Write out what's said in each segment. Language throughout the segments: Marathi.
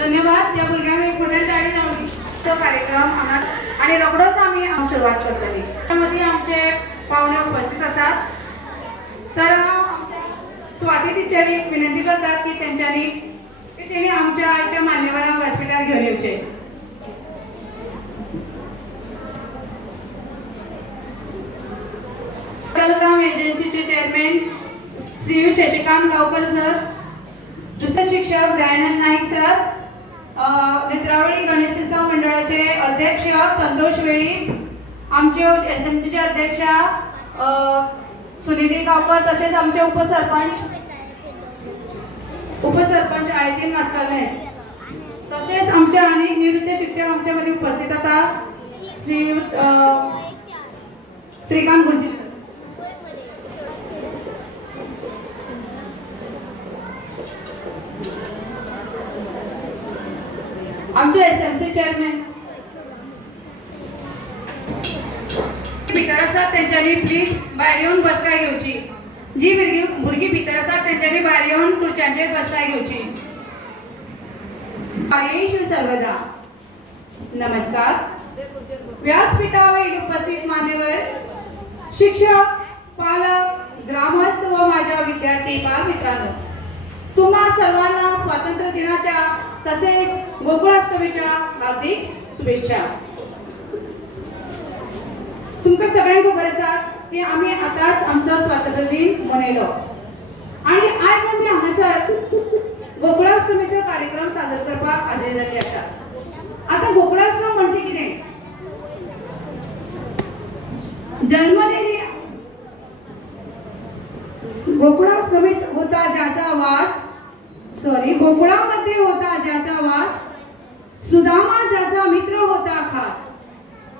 धन्यवाद. या मुलग्याने पुढे टाळी लावली. तो कार्यक्रम आणि रोखडोच आम्ही सुरुवात करतली. त्यामध्ये आमचे पाहुणे उपस्थित असतात. तर स्वाती टीचरी विनंती करतात की त्यांनी आमच्या आईच्या मान्यवरांना व्यासपीठावर घेऊन येऊचे. अटलग्राम एजन्सीचे चेअरमॅन श्री शशिकांत गावकर सर, दुसरे शिक्षक दयानंद नाईक सर, नेत्रावळी गणेश उत्सव मंडळाचे अध्यक्ष संतोष वेळी, आमचे एसएमसीचे अध्यक्ष सुनिधी गावकर, तसेच आमचे उपसरपंच आयतीन मास्करनेस, तसेच आमचे अनेक निवृत्त शिक्षक आमच्यामध्ये उपस्थित आता श्रीकांत गुरुजी. आमचे एसएमसी चेअरमॅन भितर आसात त्यांच्यानी प्लीज भायर येवन बसका घेवची. जी भुरगीं भितर आसात त्यांच्यानी भायर येवन खुर्च्यांचेर बसका घेवची. आयुष्य सर्वदा. नमस्कार. व्यासपीठावर उपस्थित मान्यवर शिक्षक, पालक, ग्रामस्थ व माझ्या विद्यार्थी बालमित्रांनो, तुम्हा सर्वांना स्वातंत्र्य दिनाच्या तसेच गोकुळाष्टमीच्या हार्दिक शुभेच्छा. तुमका सगळ्यांना खबर आसा की आम्ही आताच आमचो स्वातंत्र्य दिन मनयलो आणि आज आम्ही हांगासर गोकुळाष्टमीचो कार्यक्रम सादर करपाक हाजीर जाल्ले आसा. आता गोकुळाष्टमी म्हणजे कितें? जन्मलेली गोकुळाष्टमीत होता ज्याचा वास गोकुळामध्ये होता ज्याचा वास, सुदामा ज्याचा मित्र होता खास.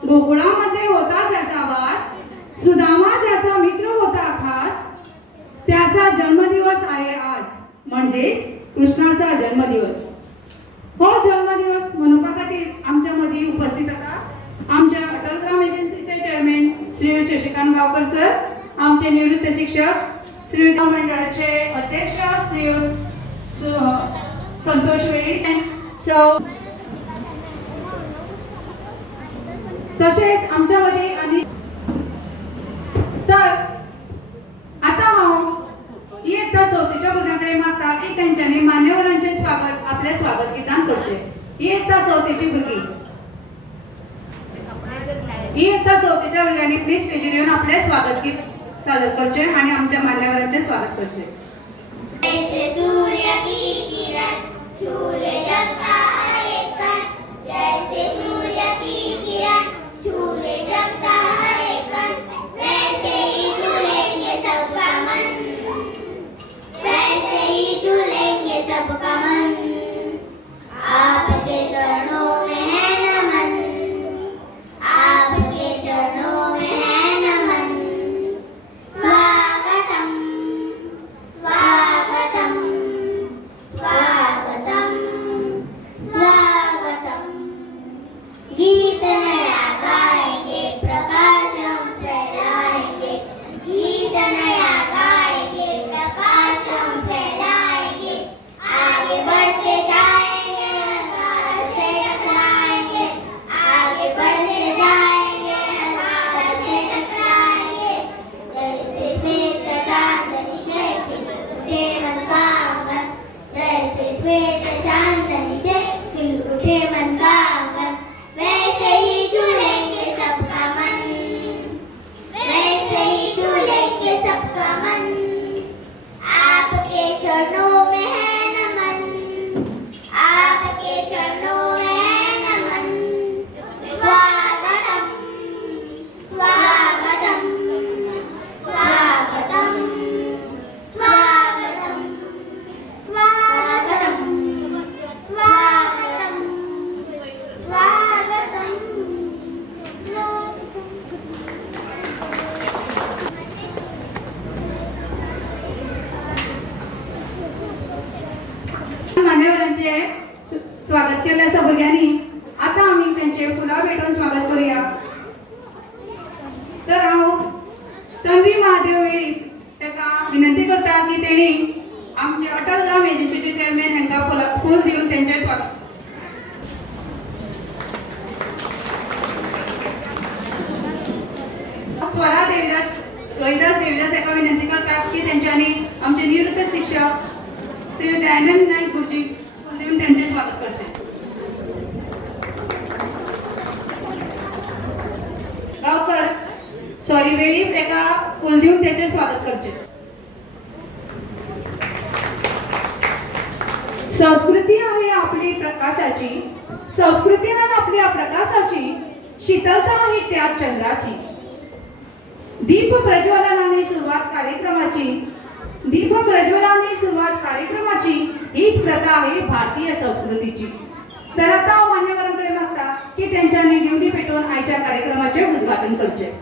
गोकुळामध्ये होता ज्याचा वास, सुदामा ज्याचा मित्र होता खास, त्याचा जन्मदिवस आहे आज, म्हणजेच कृष्णाचा जन्मदिवस. हो जन्मदिवस मनोवपा खातीर आमच्या मध्ये उपस्थित आसा आमच्या अटलग्राम एजन्सीचे चेअरमॅन श्री शशिकांत गावकर सर, आमचे निवृत्त शिक्षक श्री मंडळाचे अध्यक्ष श्री संतोष वेळी, तसेच आमच्यामध्ये आणि तर आता हांव इयत्ता चौथीच्या भुरग्यांकडे मागता की त्यांच्यानी मान्यवरांचे स्वागत आपल्या स्वागत गीतान करचे. इयत्ता चौथीची भुरगीं इयत्ता चौथीच्या भुरग्यांनी प्लीज स्टेजीर येऊन आपले स्वागत गीत सादर करचे आणि आमच्या मान्यवरांचे स्वागत करचे. जैसे सूर्य की किरण झूले जग का हर एक कण, जैसे सूर्य की किरण झूले जग का हर एक कण, वैसे ही झूलेंगे सबका मन, वैसे ही झूलेंगे सबका मन. आपके चरणों में है नमन, आपके चरणों में है नमन. स्वागतम स्वागतम स्वागतम. स्वागत केलं असं भुरग्यांनी. आता आम्ही त्यांचे फुलां भेटून स्वागत करूया. तर हांव तन्वी महादेव वेळी ताका विनंती करता की तेणी आमचे अटल ग्राम एजन्सीचे चेअरमॅन हांकां फूल दिवन त्यांचे स्वागत. स्वरा देवदास रोहिदास देवदास हाका विनंती करतात की त्यांच्यानी आमचे निवृत्त शिक्षक श्री दयानंद नाईक गुरुजी फूल दिवन त्यांचे स्वागत करचे. गावकर सॉरी वेळीप एका फूल देऊन त्याचे स्वागत करचे. संस्कृती आहे आपली प्रकाशाची, संस्कृती आहे आपल्या प्रकाशाची, शीतलता आहे त्या चंद्राची. दीप प्रज्वलनाने सुरुवात कार्यक्रमाची, दीप प्रज्वलनाने सुरुवात कार्यक्रमाची हीच प्रथा आहे भारतीय संस्कृतीची. तर आता मान्यवरांकडे मागता की त्यांच्यानी दिवली पेटवून आजच्या कार्यक्रमाचे उद्घाटन करचे.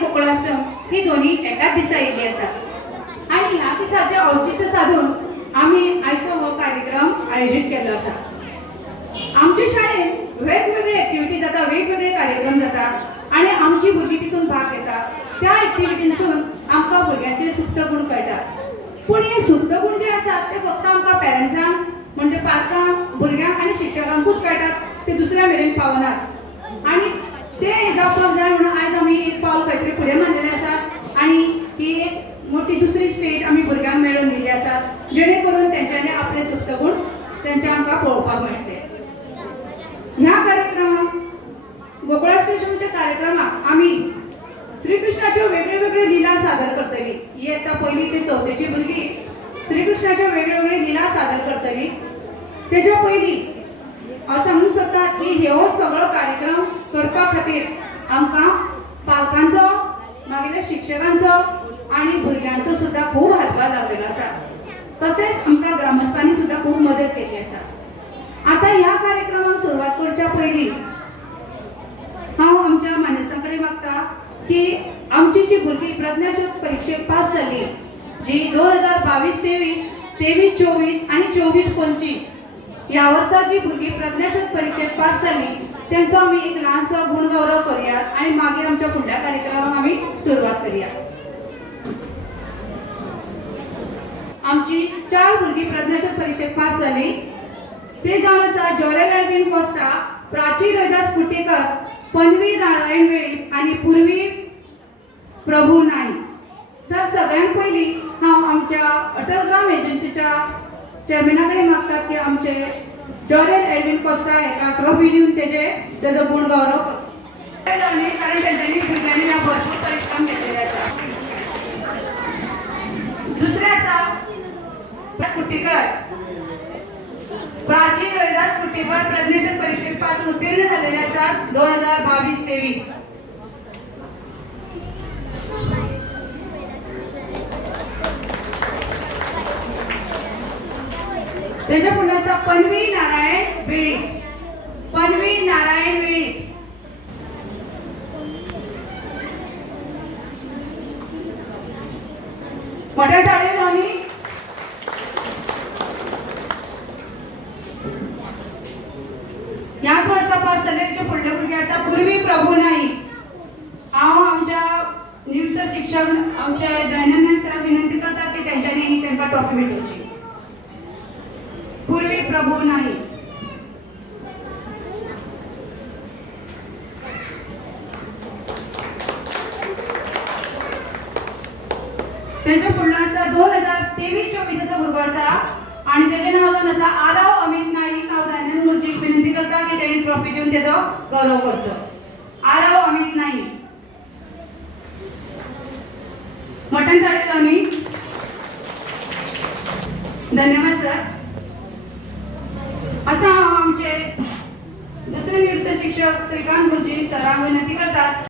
कोकणाश्रम ही दोन्ही एकाच दिसा येयली आसा आणि ह्या दिसाचे औचित्य साधून आम्ही आयचो हो कार्यक्रम आयोजित केल्लो आसा. आमच्या शाळेत वेगवेगळे ऍक्टिव्हिटी जाता, वेगवेगळे कार्यक्रम जाता आणि आमची भुरगीं तितून भाग घेतात. त्या ऍक्टिव्हिटींसून आमकां भुरग्यांचे सुप्त गुण कळटात. पूण हे सुप्त गुण जे आसात ते फक्त आमकां पॅरंट्सांक म्हणजे पालकांक, भुरग्यांक आणि शिक्षकांकूच कळटात, ते दुसऱ्या मेरेन पावनात. आणि ते जावपाक जाय म्हणून आयज आमी एक पावल खंय तरी फुडें मारलेलें आसा आणि ही एक मोठी दुसरी स्टेज आमी भुरग्यांक मेळोवन दिल्ली आसा, जेणे करून तेंच्यांनी आपले सुप्त गुण तेंचे आमकां पळोवपाक मेळटले. ह्या कार्यक्रमाक गोकुळाष्टमीच्या कार्यक्रमाक आमी श्रीकृष्णाच्यो वेगळे वेगळे लिला सादर करतली. इयत्ता पहिली ते चौथीची भुरगीं श्रीकृष्णाच्यो वेगळे वेगळे लिला सादर करतली. तेच्या पयलीं हांव सांगूंक सोदतां की हो सगळो कार्यक्रम करपा खातीर आमकां पालकांचो, मागीर शिक्षकांचो आणि भुरग्यांचो सुद्दां खूब हातभार लागलेलो आसा. तशेंच आमकां ग्रामस्थांनी सुद्दां खूब मदत केल्ली आसा. आता ह्या कार्यक्रमाक सुरवात करच्या पयलीं हांव आमच्या मानेस्तां कडेन मागता की आमची जी भुरगीं प्रज्ञाशोध परीक्षेक पास जाल्ली, जी 2022-23, 23-24 आणि 24-25 ह्या वर्सा जी भुरगीं प्रज्ञाशोध परीक्षेक पास जाल्ली त्यांचो आमी एक ल्हानसो गुणगौरव करूयात आणि मागीर आमच्या फुडल्या कार्यक्रमाक आमी सुरवात करूया. आमची 4 भुरगीं प्रज्ञाशोध परीक्षेक पास जाली. ते जावन आसा जॉरेल एल्विन कोस्टा, प्राची रोहिदास कुट्टेकर, पन्वी नारायण वेळीप आणि पूर्वी प्रभू नाईक. तर सगळ्यांत पयलीं हांव आमच्या अटल ग्राम एजन्सीच्या चेअरमॅना कडेन मागतात की आमचे जॉरेल एल्विन कोस्टा हेका ट्रॉफी दिवन तेजो गुणगौरव कारण तेंच्यांनी भुरग्यांनी ह्या भरपूर परिश्रम घेतलेले आसा. दुसरे आसा कुट्टेकर, प्राची रोहिदास कुट्टेकर प्रज्ञाशोध परीक्षेक पास उत्तीर्ण झालेले आसात 2022-23. त्याच्या पुढे असा पन्वी नारायण वेळी. पन्वी नारायण वेळी. मोठ्या टाळ्या दोन्ही. याच वर्षा पास झाले त्याच्या पुढल्या भुरगे असा पूर्वी प्रभू नाही. हांव आमच्या नियुक्त शिक्षक आमच्या दैनंदिन सराक विनंती करतात की त्यांच्यानी त्यांना टॉपी भेटवची. पूर्वी प्रभू नाही. त्याच्या पुढला असा 2023-24 भुरगो असा आणि त्याचे नाव जावन असा आरव अमित नाईक. हांव दैनंदिन गुरुजीक विनंती करता की तेणी ट्रॉफी दिवन तेजो गौरव करचो. आरव अमित नाईक. मोठ्यान ताळी जावनी. धन्यवाद सर. आता आमचे दुसरे नृत्य शिक्षक श्रीकांत गुरुजी सरांक विनंती करतात